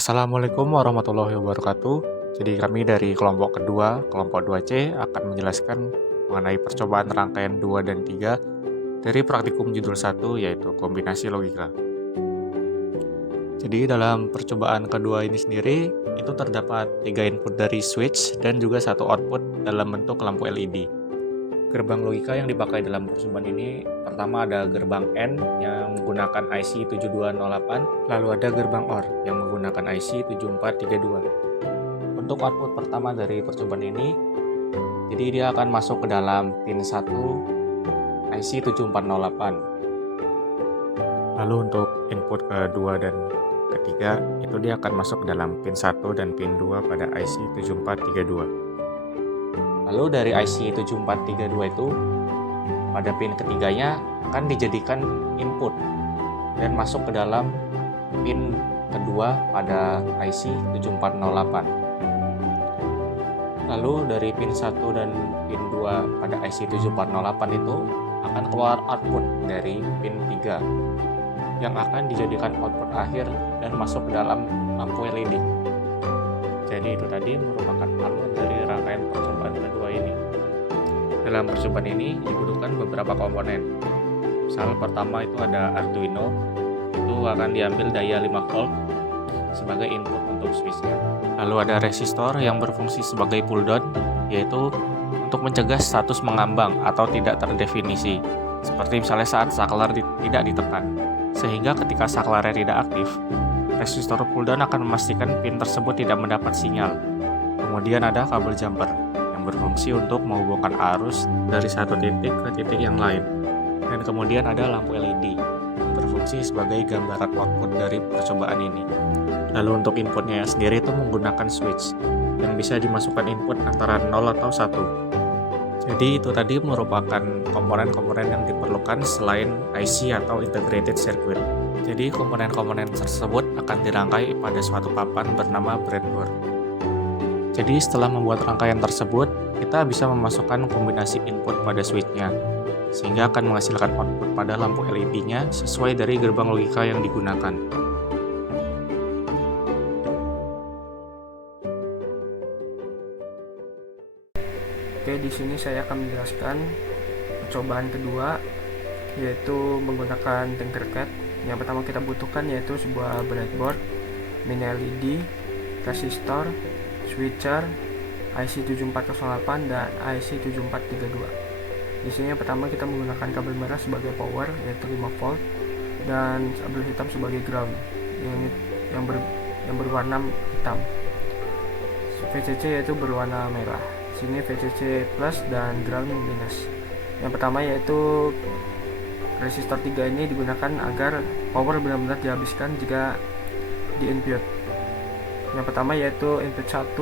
Assalamualaikum warahmatullahi wabarakatuh. Jadi kami dari kelompok kedua, kelompok 2C akan menjelaskan mengenai percobaan rangkaian 2 dan 3 dari praktikum judul 1 yaitu kombinasi logika. Jadi dalam percobaan kedua ini sendiri itu terdapat 3 input dari switch dan juga 1 output dalam bentuk lampu LED. Gerbang logika yang dipakai dalam percobaan ini pertama ada gerbang N yang menggunakan IC 7208, lalu ada gerbang OR yang menggunakan IC 7432. Untuk output pertama dari percobaan ini, jadi dia akan masuk ke dalam pin 1 IC 7408. Lalu untuk input kedua dan ketiga, itu dia akan masuk ke dalam pin 1 dan pin 2 pada IC 7432. Lalu dari IC 7432 itu, pada pin ketiganya akan dijadikan input dan masuk ke dalam pin kedua pada IC 7408. Lalu dari pin 1 dan pin 2 pada IC 7408 itu akan keluar output dari pin 3 yang akan dijadikan output akhir dan masuk ke dalam lampu LED. Jadi itu tadi merupakan alur dari rangkaian percobaan kedua ini. Dalam percobaan ini dibutuhkan beberapa komponen. Misal pertama itu ada Arduino, itu akan diambil daya 5 volt sebagai input untuk switchnya. Lalu ada resistor yang berfungsi sebagai pull down, yaitu untuk mencegah status mengambang atau tidak terdefinisi, seperti misalnya saat saklar tidak ditekan. Sehingga ketika saklarnya tidak aktif, resistor pull down akan memastikan pin tersebut tidak mendapat sinyal. Kemudian ada kabel jumper yang berfungsi untuk menghubungkan arus dari satu titik ke titik yang lain. Dan kemudian ada lampu LED yang berfungsi sebagai gambaran output dari percobaan ini. Lalu untuk inputnya sendiri itu menggunakan switch yang bisa dimasukkan input antara 0 atau 1. Jadi itu tadi merupakan komponen-komponen yang diperlukan selain IC atau integrated circuit. Jadi komponen-komponen tersebut akan dirangkai pada suatu papan bernama breadboard. Jadi setelah membuat rangkaian tersebut, kita bisa memasukkan kombinasi input pada switch-nya, sehingga akan menghasilkan output pada lampu LED-nya sesuai dari gerbang logika yang digunakan. Oke, di sini saya akan menjelaskan percobaan kedua, yaitu menggunakan Tinkercad. Yang pertama kita butuhkan yaitu sebuah breadboard, mini LED, resistor, switcher, IC 7408 dan IC 7432. Di sini yang pertama kita menggunakan kabel merah sebagai power yaitu 5 volt dan kabel hitam sebagai ground yang berwarna hitam. VCC yaitu berwarna merah. Di sini VCC plus dan ground minus. Yang pertama yaitu resistor 3 ini digunakan agar power benar-benar dihabiskan jika di input. Yang pertama yaitu input 1,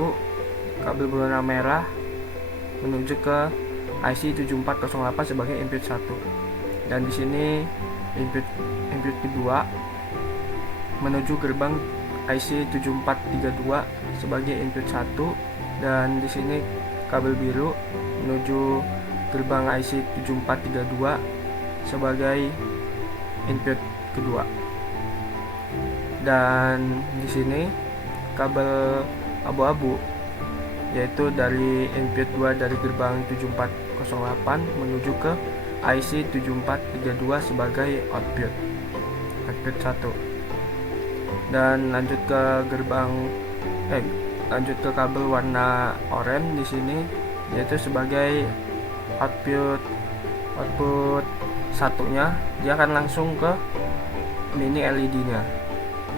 kabel berwarna merah menuju ke IC 7408 sebagai input 1. Dan di sini input kedua menuju gerbang IC 7432 sebagai input 1, dan di sini kabel biru menuju gerbang IC 7432 sebagai input kedua. Dan di sini kabel abu-abu yaitu dari input 2 dari gerbang 7408 menuju ke IC 7432 sebagai output 1. Dan lanjut ke kabel warna oranye di sini yaitu sebagai output satunya, dia akan langsung ke mini LED-nya.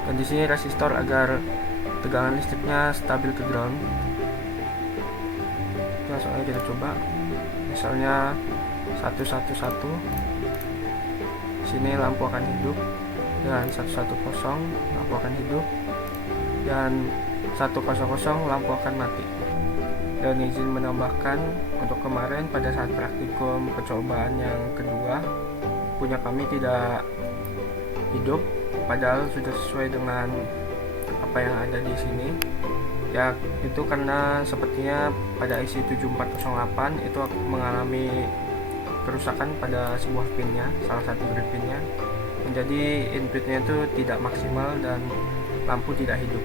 Dan di sini resistor agar tegangan listriknya stabil ke ground. Langsung aja kita coba. Misalnya 111. Sini lampu akan hidup, dan 110 lampu akan hidup, dan 100 lampu akan mati. Dan izin menambahkan, untuk kemarin pada saat praktikum percobaan yang kedua punya kami tidak hidup, padahal sudah sesuai dengan apa yang ada di sini. Ya, itu karena sepertinya pada IC 7408 itu mengalami kerusakan pada sebuah pinnya, salah satu grip pinnya, menjadi inputnya itu tidak maksimal dan lampu tidak hidup.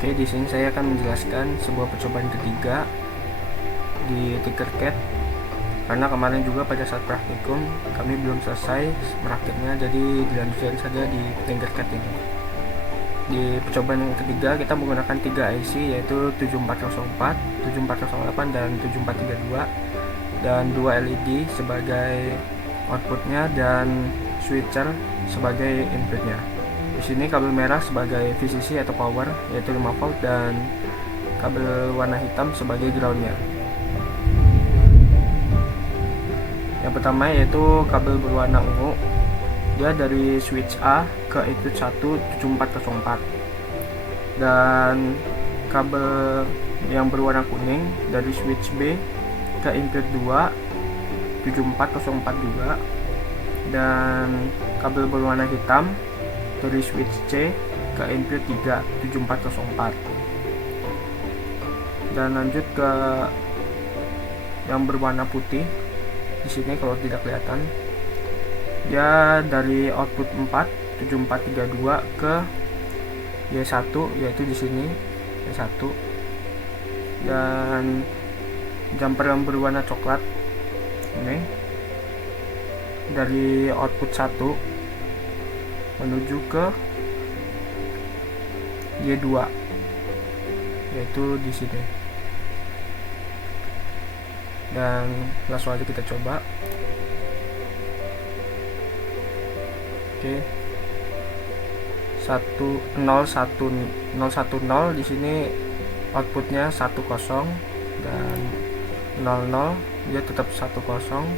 Oke, di sini saya akan menjelaskan sebuah percobaan ketiga di Tinkercad, karena kemarin juga pada saat praktikum kami belum selesai merakitnya, jadi dilanjutkan saja di Tinkercad ini. Di percobaan yang ketiga kita menggunakan 3 IC, yaitu 7404, 7408 dan 7432, dan 2 LED sebagai outputnya dan switcher sebagai inputnya. Di sini kabel merah sebagai VCC atau power, yaitu 5 volt, dan kabel warna hitam sebagai groundnya. Yang pertama yaitu kabel berwarna ungu, dia dari switch A ke input 1 7404, dan kabel yang berwarna kuning dari switch B ke input 2 74004 juga, dan kabel berwarna hitam dari switch C ke input 3 7404. Dan lanjut ke yang berwarna putih. Di sini kalau tidak kelihatan, ya dari output 4 7432 ke Y1, yaitu di sini Y1, dan jumper yang berwarna coklat ini dari output 1 menuju ke Y2, yaitu di sini. Dan langsung aja kita coba. Oke, 010 di sini outputnya 10, dan 00 dia tetap 10, 11